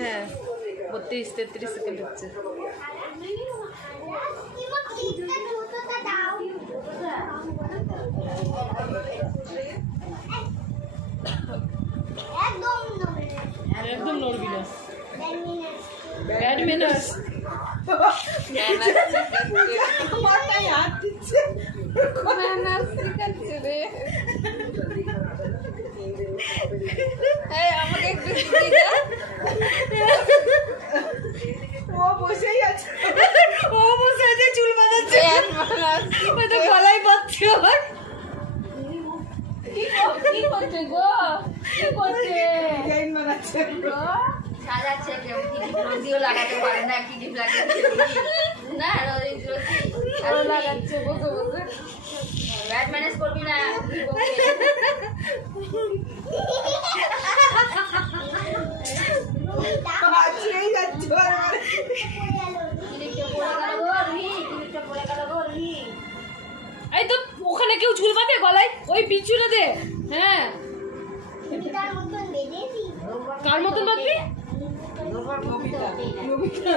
হ্যাঁ 32-33 সেকেন্ড হচ্ছে। একদম নড়বি না। Bad manners. মাথায় হাত দিচ্ছে। ম্যানার্স শিখাচ্ছে রে। এই আমাকে একটু শিখিয়ে দে। ও বসেই আছে। ও বসে আছে চুল বাঁধাচ্ছে। ওই তো গলায় বাঁধছে ওর। কি করছে গো? কি করছে? ডিজাইন বানাচ্ছে গো। সাজাচ্ছে কেউ রোজিও লাগাতে পারে না, কি ডিপ লাগাচ্ছে না, রোজি আরো লাগাচ্ছে বসে বসে। ব্যাড ম্যানেজ করবি না। বাঁচিয়েই যাচ্ছে বারবার। এই তো ওখানে কেউ ঝুল বাঁধে গলায়, ওই পিছনে দে। হ্যাঁ কার মতন বাঁধবি? নবিতা।